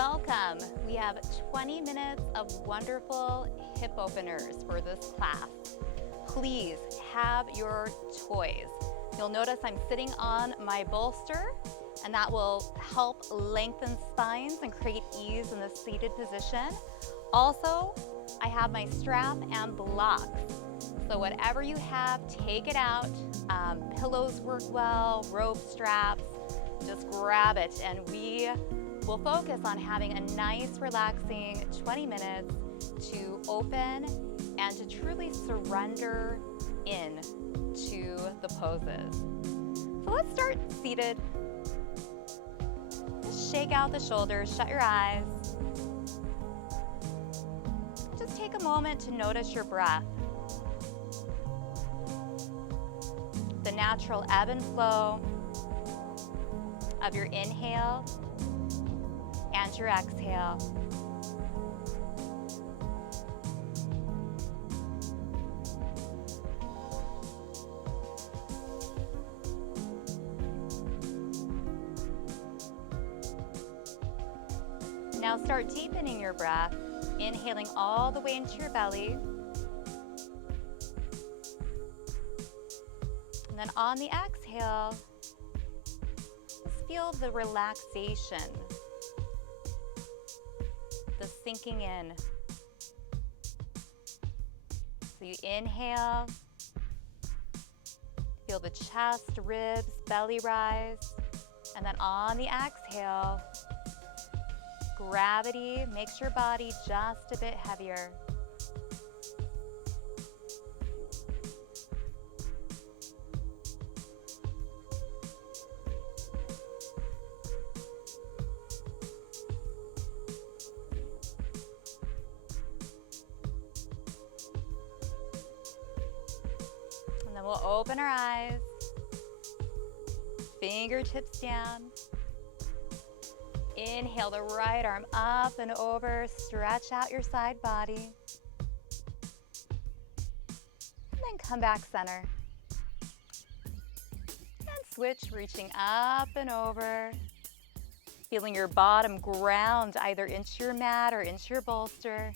Welcome. We have 20 minutes of wonderful hip openers for this class. Please have your toys. You'll notice I'm sitting on my bolster, and that will help lengthen spines and create ease in the seated position. Also, I have my strap and blocks. So whatever you have, take it out. Pillows work well, rope straps, just grab it, and we will focus on having a nice, relaxing 20 minutes to open and to truly surrender in to the poses. So let's start seated. Just shake out the shoulders, shut your eyes. Just take a moment to notice your breath. The natural ebb and flow of your inhale and your exhale. Now start deepening your breath, inhaling all the way into your belly. And then on the exhale, just feel the relaxation, the sinking in. So you inhale, feel the chest, ribs, belly rise, and then on the exhale, gravity makes your body just a bit heavier. And then we'll open our eyes, fingertips down. Inhale the right arm up and over, stretch out your side body. And then come back center. And switch, reaching up and over. Feeling your bottom ground either into your mat or into your bolster.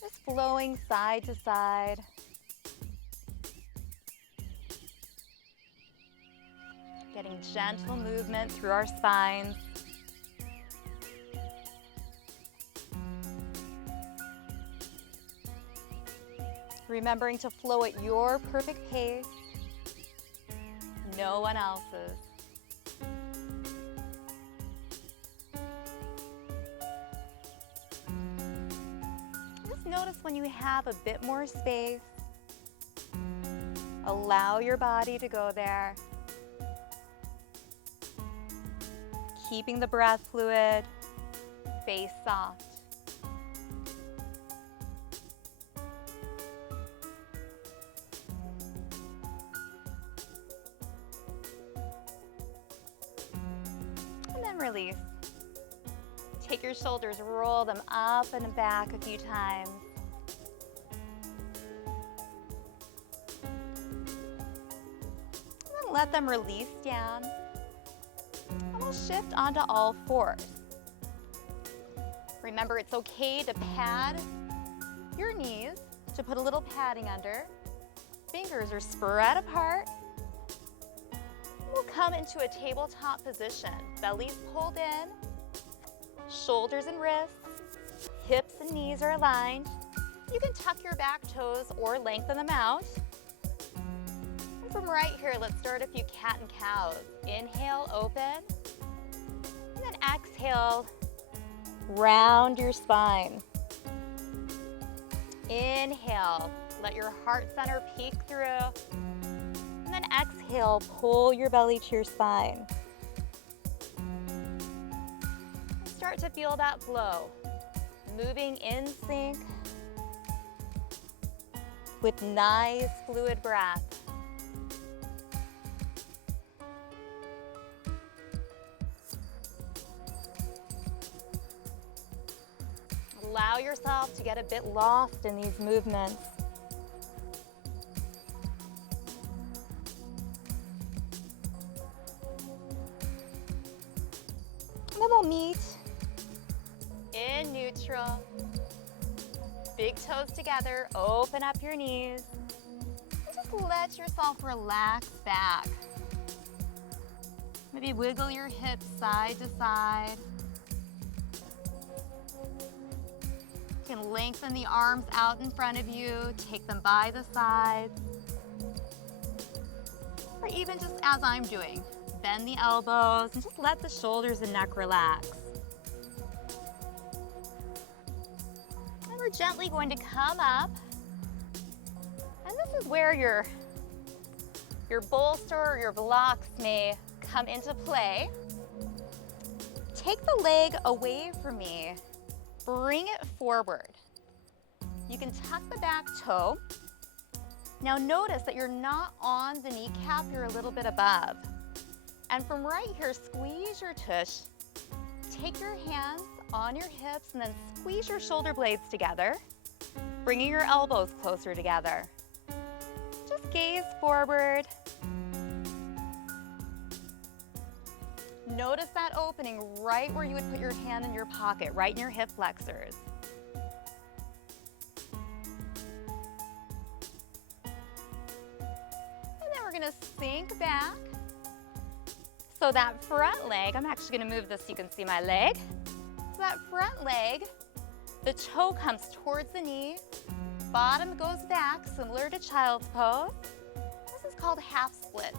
Just flowing side to side. Getting gentle movement through our spines. Remembering to flow at your perfect pace, no one else's. Just notice when you have a bit more space, allow your body to go there. Keeping the breath fluid, face soft. And then release. Take your shoulders, roll them up and back a few times. And then let them release down. And we'll shift onto all fours. Remember, it's okay to pad your knees, to put a little padding under. Fingers are spread apart. We'll come into a tabletop position. Belly's pulled in, shoulders and wrists, hips and knees are aligned. You can tuck your back toes or lengthen them out. And from right here, let's start a few cat and cows. Inhale, open. And then exhale, round your spine. Inhale, let your heart center peek through. And then exhale, pull your belly to your spine. Start to feel that flow, moving in sync with nice fluid breath. Allow yourself to get a bit lost in these movements. elbow meet in neutral. Big toes together, open up your knees. And just let yourself relax back. Maybe wiggle your hips side to side. You can lengthen the arms out in front of you, take them by the sides. Or even just as I'm doing, bend the elbows and just let the shoulders and neck relax. And we're gently going to come up. And this is where your bolster or your blocks may come into play. Take the leg away from me. Bring it forward. You can tuck the back toe. Now notice that you're not on the kneecap, you're a little bit above. And from right here, squeeze your tush. Take your hands on your hips and then squeeze your shoulder blades together, bringing your elbows closer together. Just gaze forward. Notice that opening right where you would put your hand in your pocket, right in your hip flexors. And then we're gonna sink back. So that front leg, I'm actually gonna move this so you can see my leg. So that front leg, the toe comes towards the knee, bottom goes back, similar to child's pose. This is called half splits.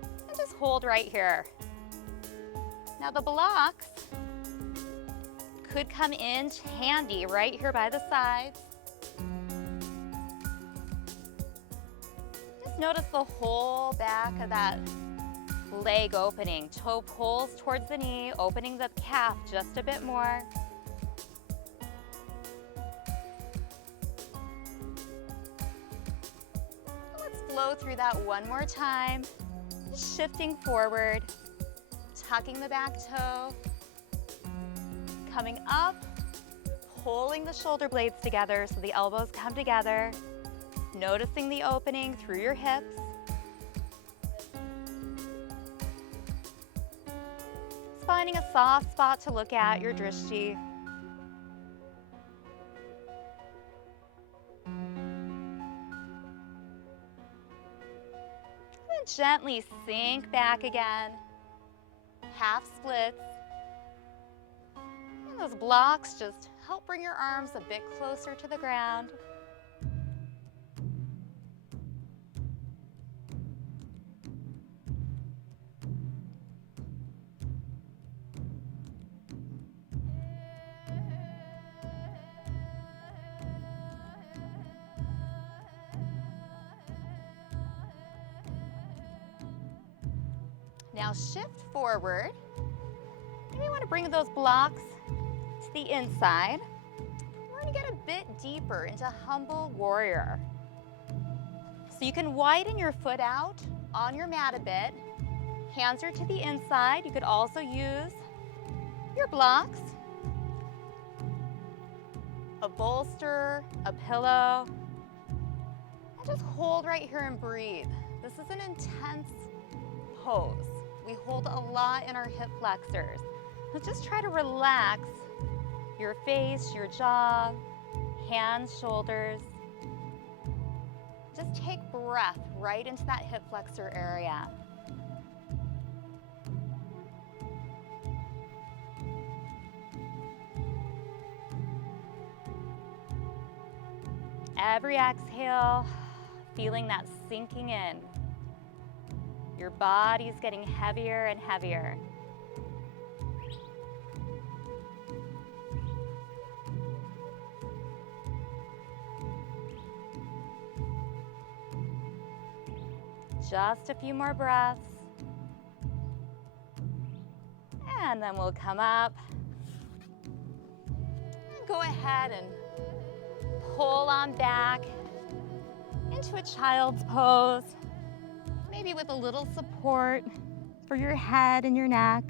And just hold right here. Now the blocks could come in handy right here by the sides. Just notice the whole back of that leg opening. Toe pulls towards the knee, opening the calf just a bit more. Let's flow through that one more time. Shifting forward. Tucking the back toe, coming up, pulling the shoulder blades together so the elbows come together, noticing the opening through your hips. Finding a soft spot to look at, your drishti. And gently sink back again. Half splits. And those blocks just help bring your arms a bit closer to the ground. Now shift forward. You may want to bring those blocks to the inside. We're going to get a bit deeper into humble warrior. So you can widen your foot out on your mat a bit. Hands are to the inside. You could also use your blocks, a bolster, a pillow, and just hold right here and breathe. This is an intense pose. We hold a lot in our hip flexors. So just try to relax your face, your jaw, hands, shoulders. Just take breath right into that hip flexor area. Every exhale, feeling that sinking in. Your body's getting heavier and heavier. Just a few more breaths. And then we'll come up. And go ahead and pull on back into a child's pose. Maybe with a little support for your head and your neck.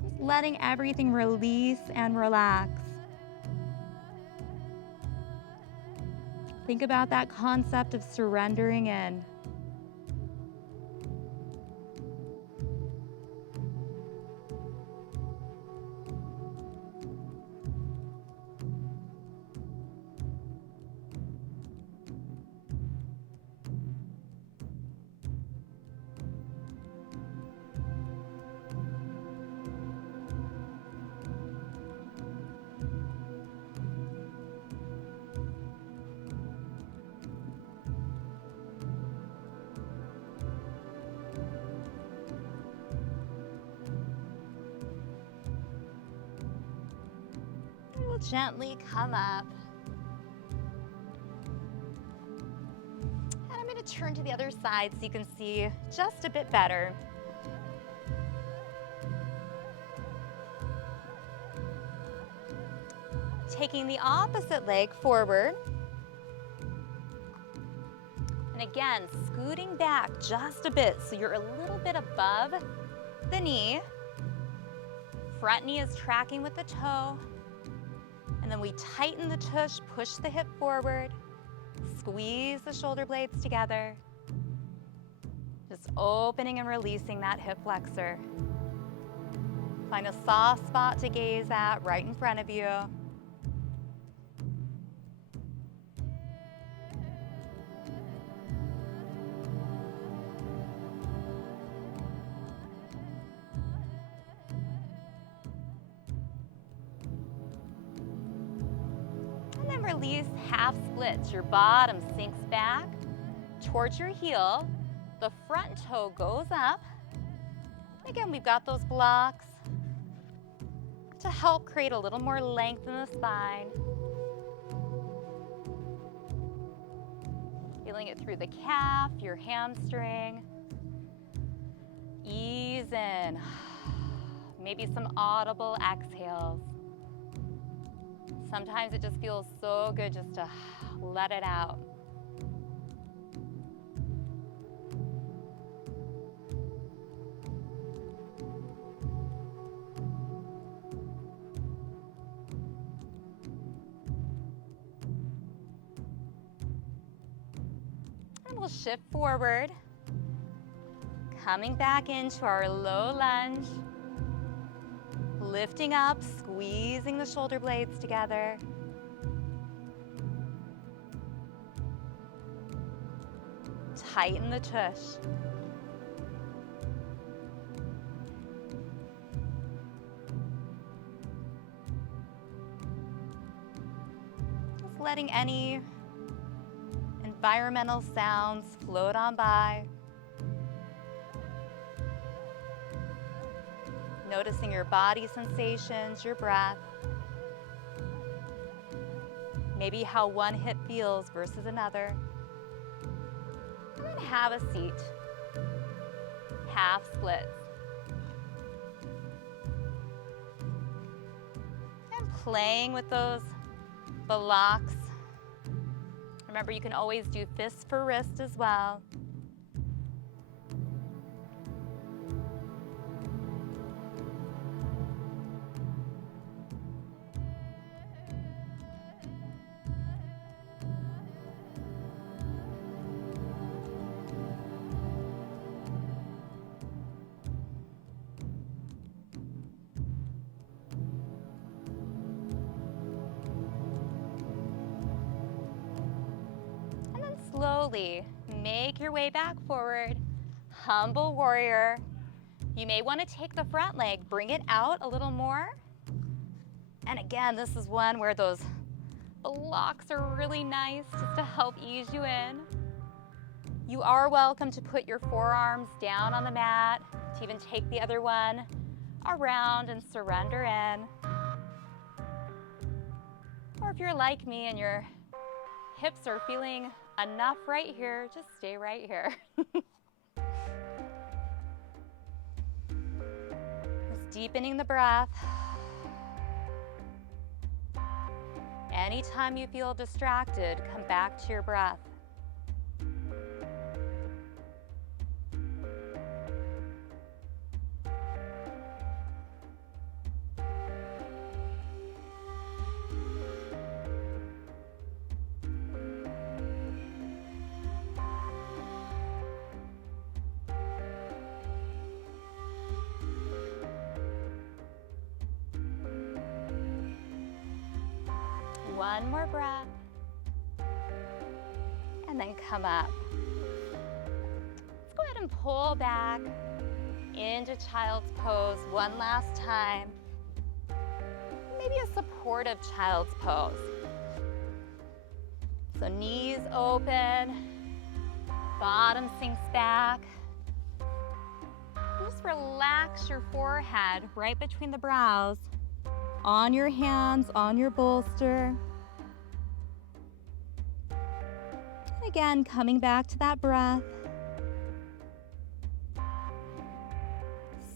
Just letting everything release and relax. Think about that concept of surrendering in. gently come up. And I'm going to turn to the other side so you can see just a bit better. Taking the opposite leg forward. And again, scooting back just a bit so you're a little bit above the knee. Front knee is tracking with the toe. And then we tighten the tush, push the hip forward, squeeze the shoulder blades together. Just opening and releasing that hip flexor. Find a soft spot to gaze at right in front of you. Release half splits. Your bottom sinks back towards your heel. The front toe goes up. Again, we've got those blocks to help create a little more length in the spine. Feeling it through the calf, your hamstring. Ease in. Maybe some audible exhales. Sometimes it just feels so good just to let it out. And we'll shift forward, coming back into our low lunge. Lifting up, squeezing the shoulder blades together. Tighten the tush. Just letting any environmental sounds float on by. Noticing your body sensations, your breath. Maybe how one hip feels versus another. And then have a seat. Half splits. And playing with those blocks. Remember, you can always do fist for wrist as well. Slowly make your way back forward, humble warrior. You may want to take the front leg, bring it out a little more. And again, this is one where those blocks are really nice just to help ease you in. You are welcome to put your forearms down on the mat, to even take the other one around and surrender in. Or if you're like me and your hips are feeling enough right here, just stay right here. Just deepening the breath. Anytime you feel distracted, come back to your breath. One more breath, and then come up. Let's go ahead and pull back into child's pose one last time. Maybe a supportive child's pose. So knees open, bottom sinks back. Just relax your forehead right between the brows. on your hands, on your bolster. Again, coming back to that breath.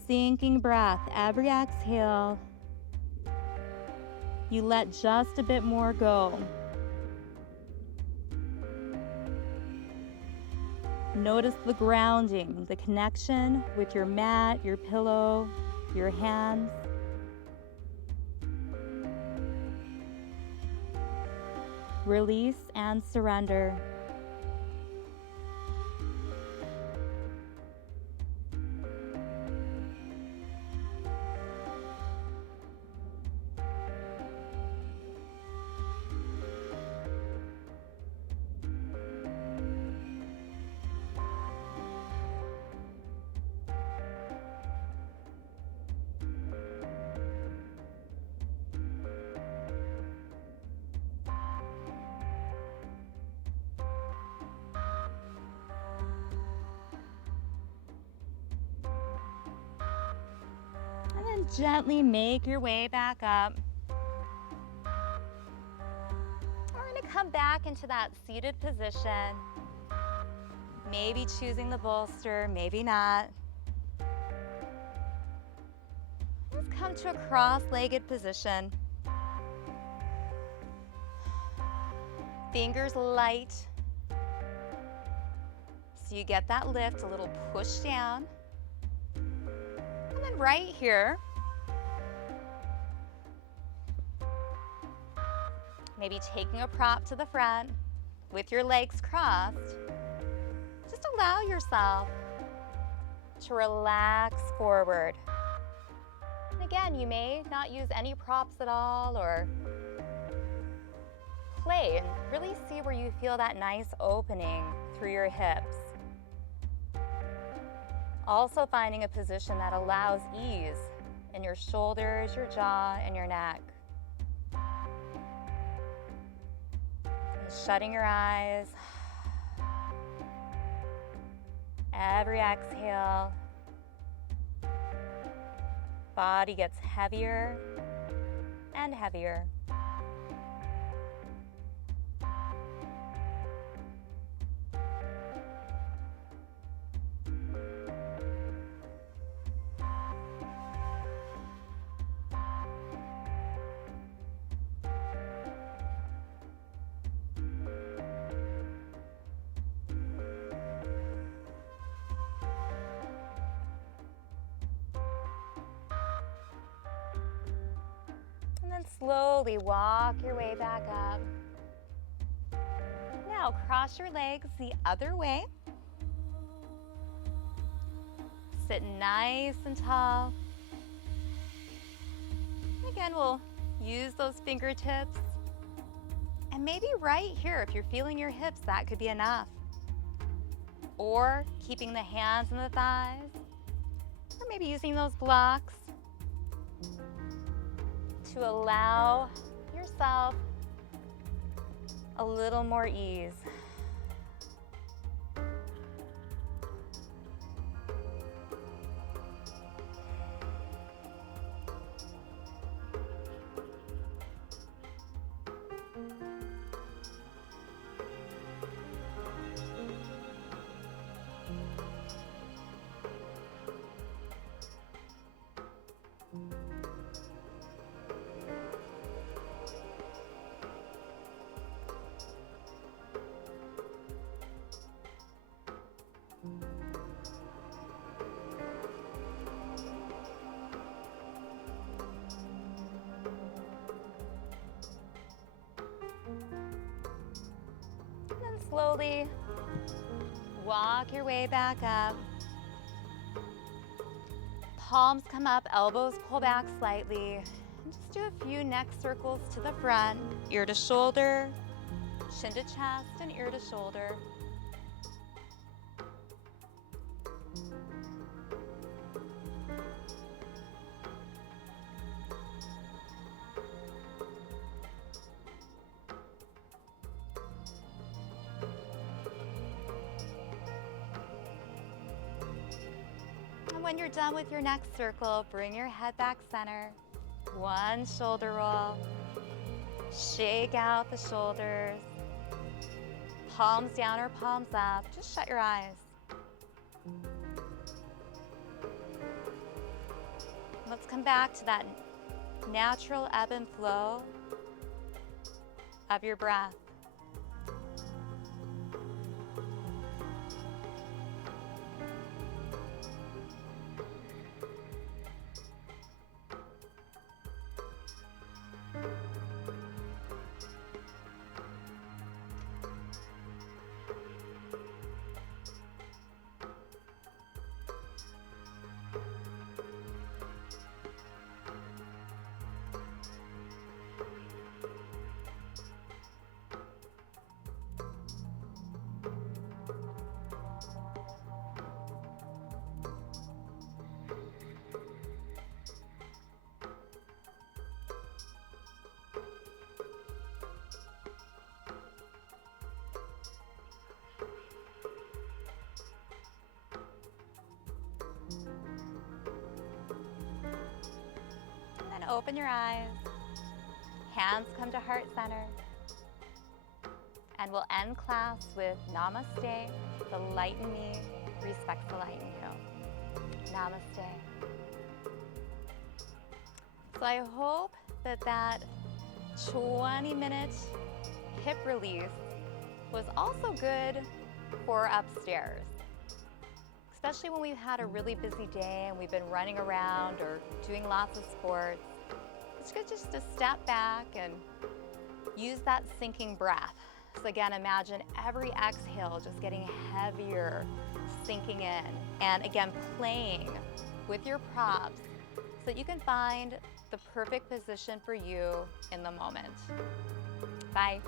Sinking breath, every exhale. You let just a bit more go. Notice the grounding, the connection with your mat, your pillow, your hands. Release and surrender. Gently make your way back up. We're going to come back into that seated position. Maybe choosing the bolster, maybe not. Let's come to a cross-legged position. Fingers light. So you get that lift, a little push down. And then right here, maybe taking a prop to the front with your legs crossed. Just allow yourself to relax forward. And again, you may not use any props at all or play and really see where you feel that nice opening through your hips. Also finding a position that allows ease in your shoulders, your jaw, and your neck. Shutting your eyes. Every exhale, body gets heavier and heavier. Slowly walk your way back up. Now cross your legs the other way. Sit nice and tall. Again, we'll use those fingertips. And maybe right here, if you're feeling your hips, that could be enough. Or keeping the hands and the thighs. Or maybe using those blocks to allow yourself a little more ease. Slowly walk your way back up. Palms come up, elbows pull back slightly. And just do a few neck circles to the front, ear to shoulder, chin to chest, and ear to shoulder. When you're done with your next circle, bring your head back center. One shoulder roll. Shake out the shoulders. Palms down or palms up. Just shut your eyes. Let's come back to that natural ebb and flow of your breath. And then open your eyes. Hands come to heart center. And we'll end class with namaste. The light in me respects the light in you. Namaste. So I hope that 20-minute hip release was also good for upstairs. Especially when we've had a really busy day and we've been running around or doing lots of sports. It's good just to step back and use that sinking breath. So again, imagine every exhale just getting heavier, sinking in. And again, playing with your props so that you can find the perfect position for you in the moment. Bye.